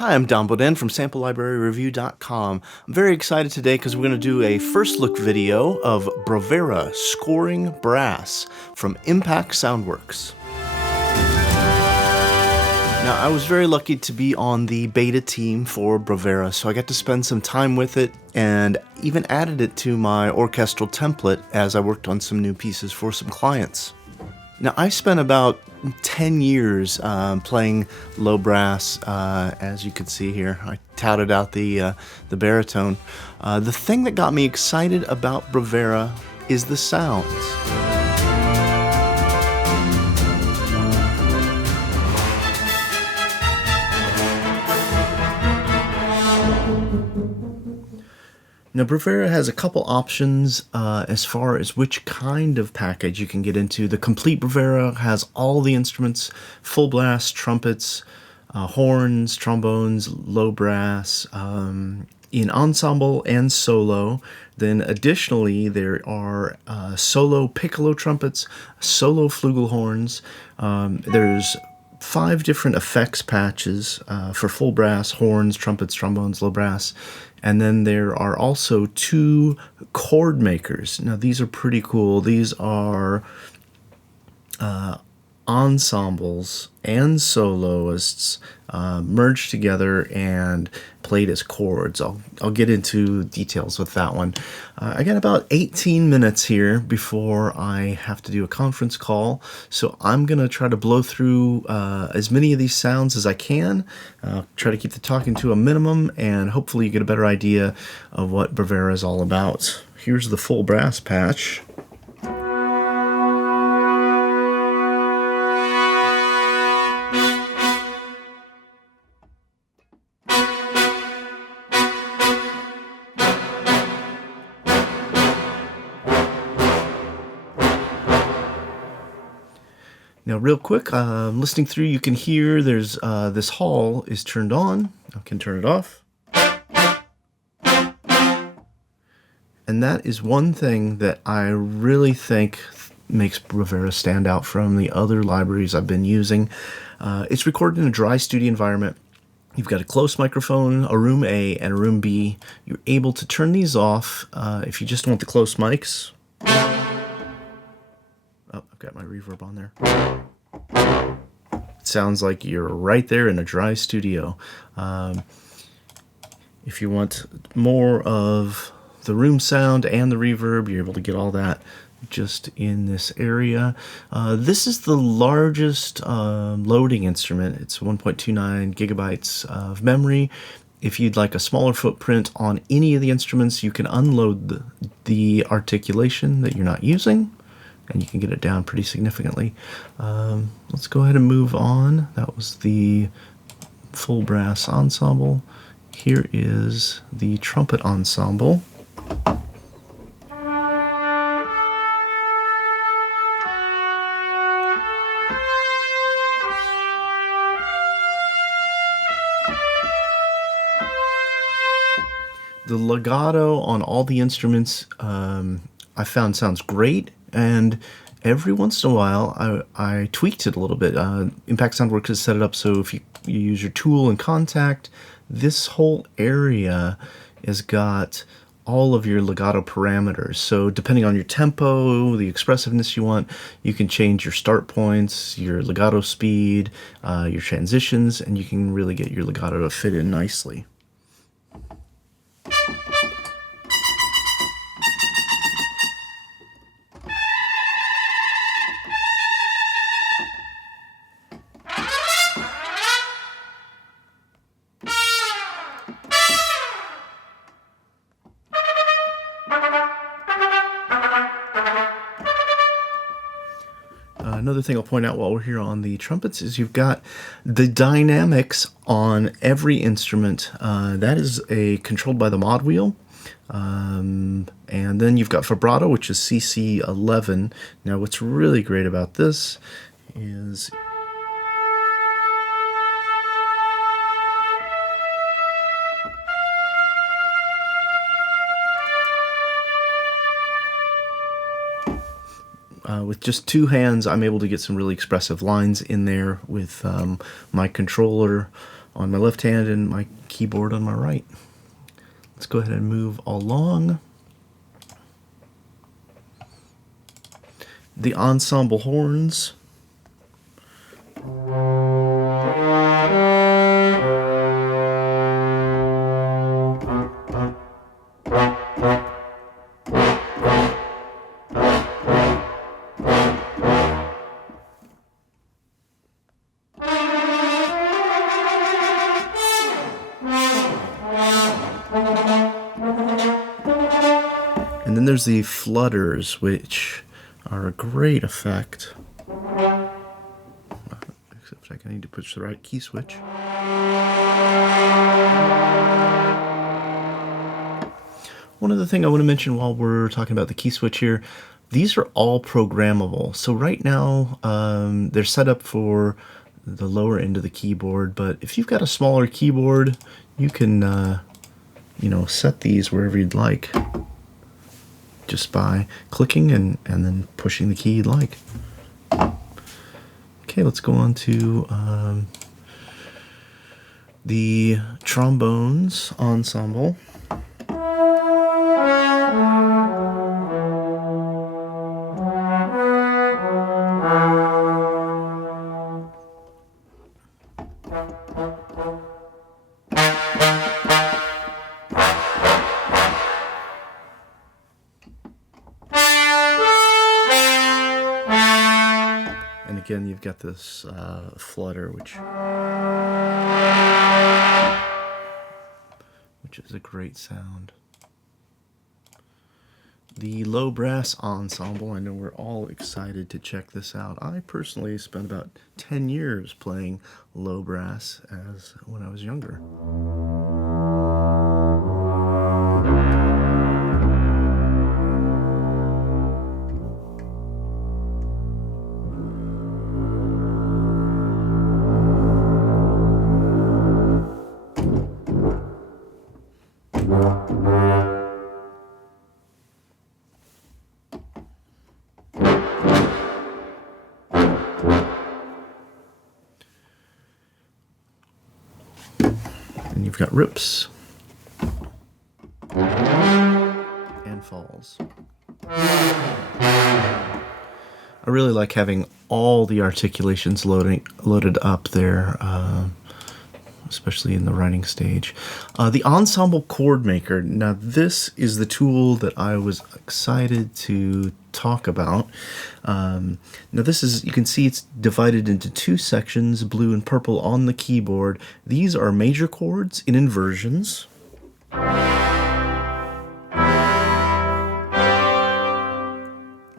Hi, I'm Tombone from SampleLibraryReview.com. I'm very excited today because we're going to do a first look video of Bravura scoring brass from Impact Soundworks. Now, I was very lucky to be on the beta team for Bravura, so I got to spend some time with it and even added it to my orchestral template as I worked on some new pieces for some clients. Now, I spent about 10 years playing low brass, as you can see here. I touted out the baritone. The thing that got me excited about Bravura is the sounds. Now, Bravura has a couple options as far as which kind of package you can get into. The complete Bravura has all the instruments, full blast, trumpets, horns, trombones, low brass, in ensemble and solo. Then additionally, there are solo piccolo trumpets, solo flugelhorns. There's 5 different effects patches for full brass, horns, trumpets, trombones, low brass. And then there are also 2 chord makers. Now these are pretty cool. These are ensembles and soloists merged together and played as chords. I'll get into details with that one. I got about 18 minutes here before I have to do a conference call, so I'm gonna try to blow through as many of these sounds as I can. Try to keep the talking to a minimum, and hopefully you get a better idea of what Bravura is all about. Here's the full brass patch. Now, real quick, listening through, you can hear there's this hall is turned on. I can turn it off. And that is one thing that I really think makes Bravura stand out from the other libraries I've been using. It's recorded in a dry studio environment. You've got a close microphone, a room A and a room B. You're able to turn these off if you just want the close mics. Oh, I've got my reverb on there. It sounds like you're right there in a dry studio. If you want more of the room sound and the reverb, you're able to get all that just in this area. This is the largest loading instrument. It's 1.29 gigabytes of memory. If you'd like a smaller footprint on any of the instruments, you can unload the articulation that you're not using, and you can get it down pretty significantly. Let's go ahead and move on. That was the full brass ensemble. Here is the trumpet ensemble. The legato on all the instruments I found sounds great, and every once in a while I tweaked it a little bit. Impact Soundworks has set it up so if you use your tool and contact, this whole area has got all of your legato parameters. So depending on your tempo, the expressiveness you want, you can change your start points, your legato speed, your transitions, and you can really get your legato to fit in nicely. Another thing I'll point out while we're here on the trumpets is you've got the dynamics on every instrument. That is controlled by the mod wheel. And then you've got vibrato, which is CC11. Now what's really great about this is with just 2 hands, I'm able to get some really expressive lines in there with my controller. on my left hand and my keyboard on my right. Let's go ahead and move along. The ensemble horns. And then there's the flutters, which are a great effect. Except I need to push the right key switch. One other thing I want to mention while we're talking about the key switch here, these are all programmable. So right now they're set up for the lower end of the keyboard, but if you've got a smaller keyboard, you can set these wherever you'd like, just by clicking and then pushing the key you'd like. Okay, let's go on to the Trombones Ensemble. And again, you've got this flutter, which is a great sound. The low brass ensemble, I know we're all excited to check this out. I personally spent about 10 years playing low brass when I was younger. And you've got rips and falls. I really like having all the articulations loaded up there, especially in the writing stage. The Ensemble Chordmaker. Now this is the tool that I was excited to talk about. Now this is, you can see it's divided into two sections, blue and purple on the keyboard. These are major chords in inversions.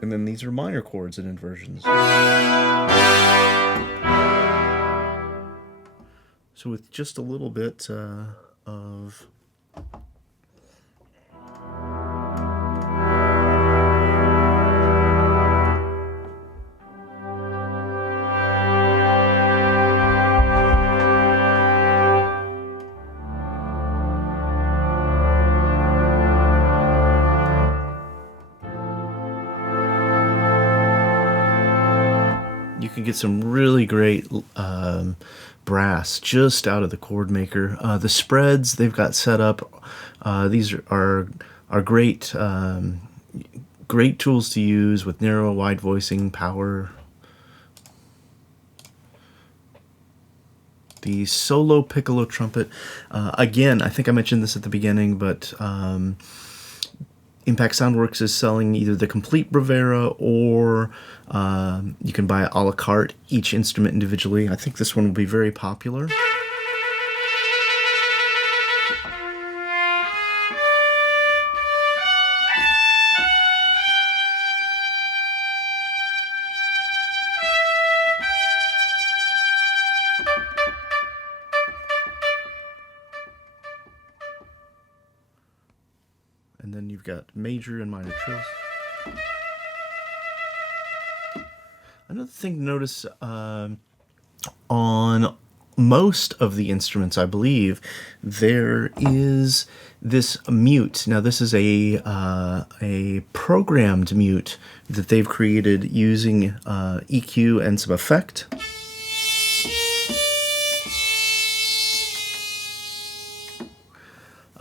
And then these are minor chords in inversions. So with just a little bit of you can get some really great brass just out of the Chordmaker. The spreads they've got set up, these are great great tools to use with narrow, wide voicing, power. The solo piccolo trumpet, again, I think I mentioned this at the beginning, but Impact Soundworks is selling either the complete Bravura or you can buy a la carte each instrument individually. I think this one will be very popular. And then you've got major and minor trills. Another thing to notice on most of the instruments, I believe, there is this mute. Now, this is a programmed mute that they've created using EQ and some effect.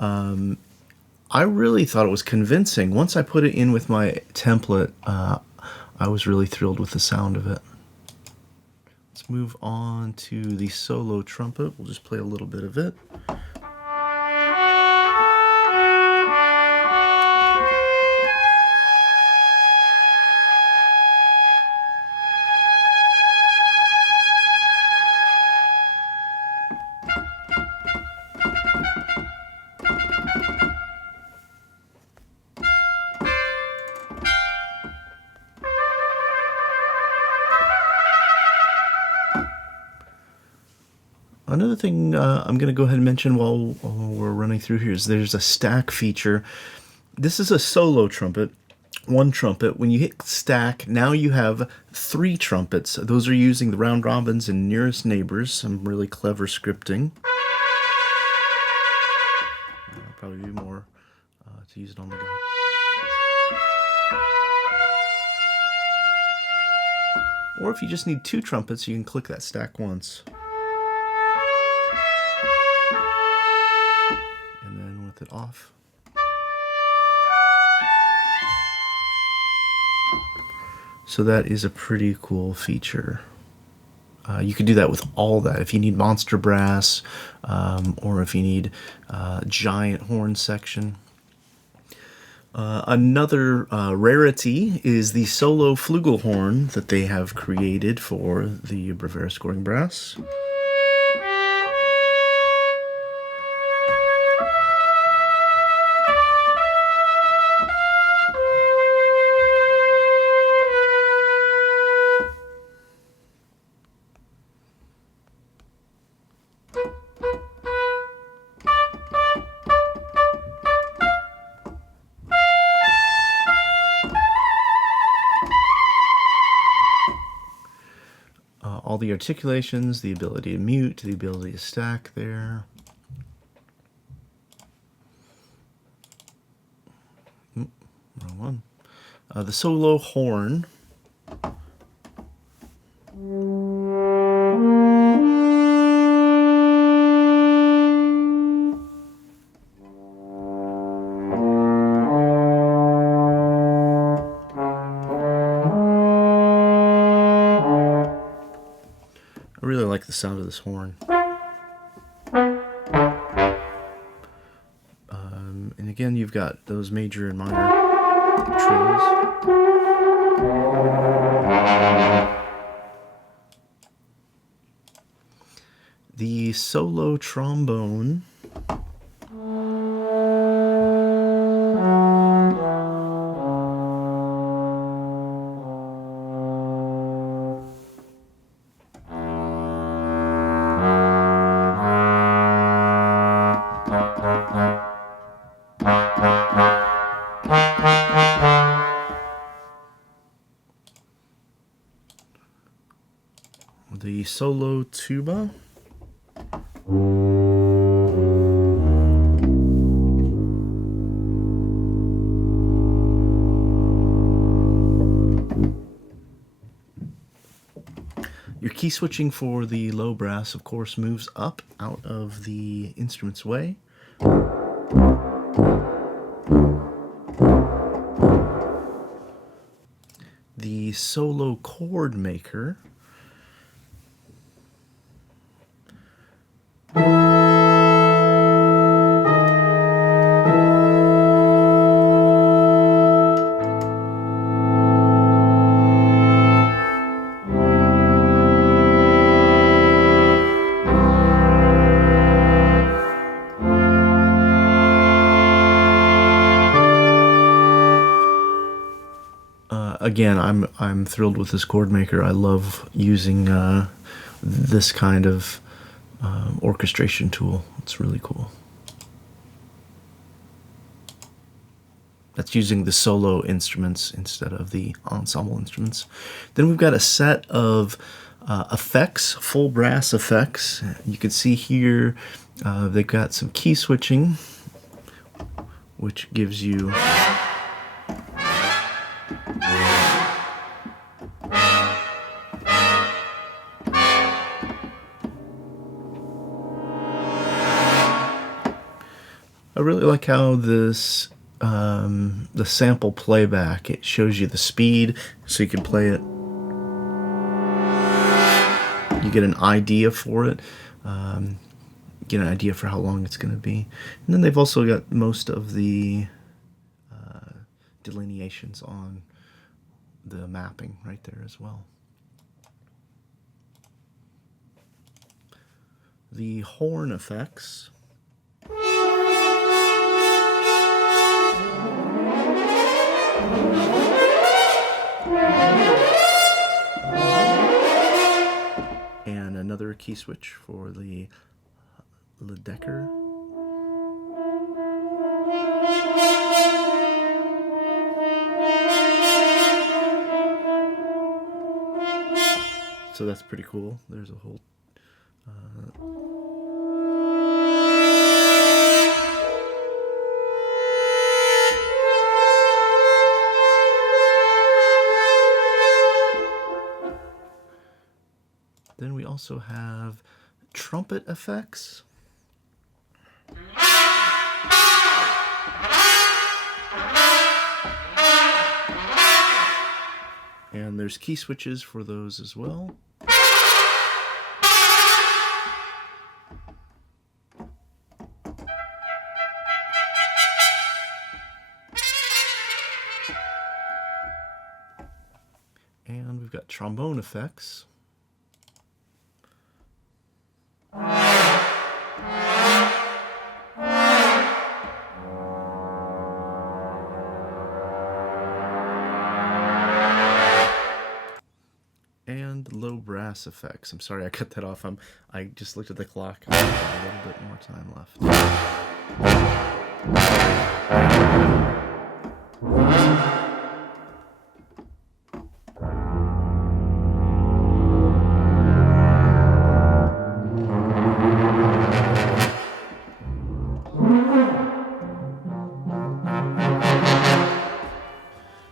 I really thought it was convincing. Once I put it in with my template, I was really thrilled with the sound of it. Let's move on to the solo trumpet. We'll just play a little bit of it. Another thing I'm going to go ahead and mention while we're running through here is there's a stack feature. This is a solo trumpet, one trumpet. When you hit stack, now you have 3 trumpets. Those are using the round robins and nearest neighbors, some really clever scripting. There'll probably be more to use it on the go. Or if you just need 2 trumpets, you can click that stack once. It off. So that is a pretty cool feature. You could do that with all that. If you need monster brass, or if you need giant horn section. Another rarity is the solo Flugelhorn that they have created for the Bravura scoring brass. All the articulations, the ability to mute, the ability to stack there. Wrong one. The solo horn. I really like the sound of this horn. And again, you've got those major and minor trills. The solo trombone. The solo tuba. Your key switching for the low brass, of course, moves up out of the instrument's way. The solo Chordmaker. Again, I'm thrilled with this Chordmaker. I love using this kind of orchestration tool. It's really cool. That's using the solo instruments instead of the ensemble instruments. Then we've got a set of effects, full brass effects. You can see here they've got some key switching, which gives you I really like how this the sample playback, it shows you the speed so you can play it. You get an idea for it, get an idea for how long it's going to be. And then they've also got most of the delineations on the mapping right there as well. The horn effects. And another key switch for the Ledecker. So that's pretty cool. There's a whole Then we also have Trumpet FX. And there's key switches for those as well. And we've got trombone effects. And low brass effects. I'm sorry I cut that off. I just looked at the clock. I have a little bit more time left.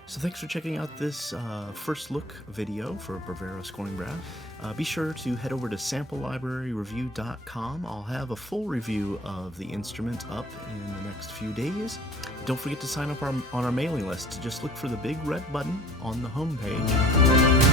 So thanks for checking out this first look video for Bravura scoring brass. Be sure to head over to samplelibraryreview.com. I'll have a full review of the instrument up in the next few days. Don't forget to sign up on our mailing list. Just look for the big red button on the home page.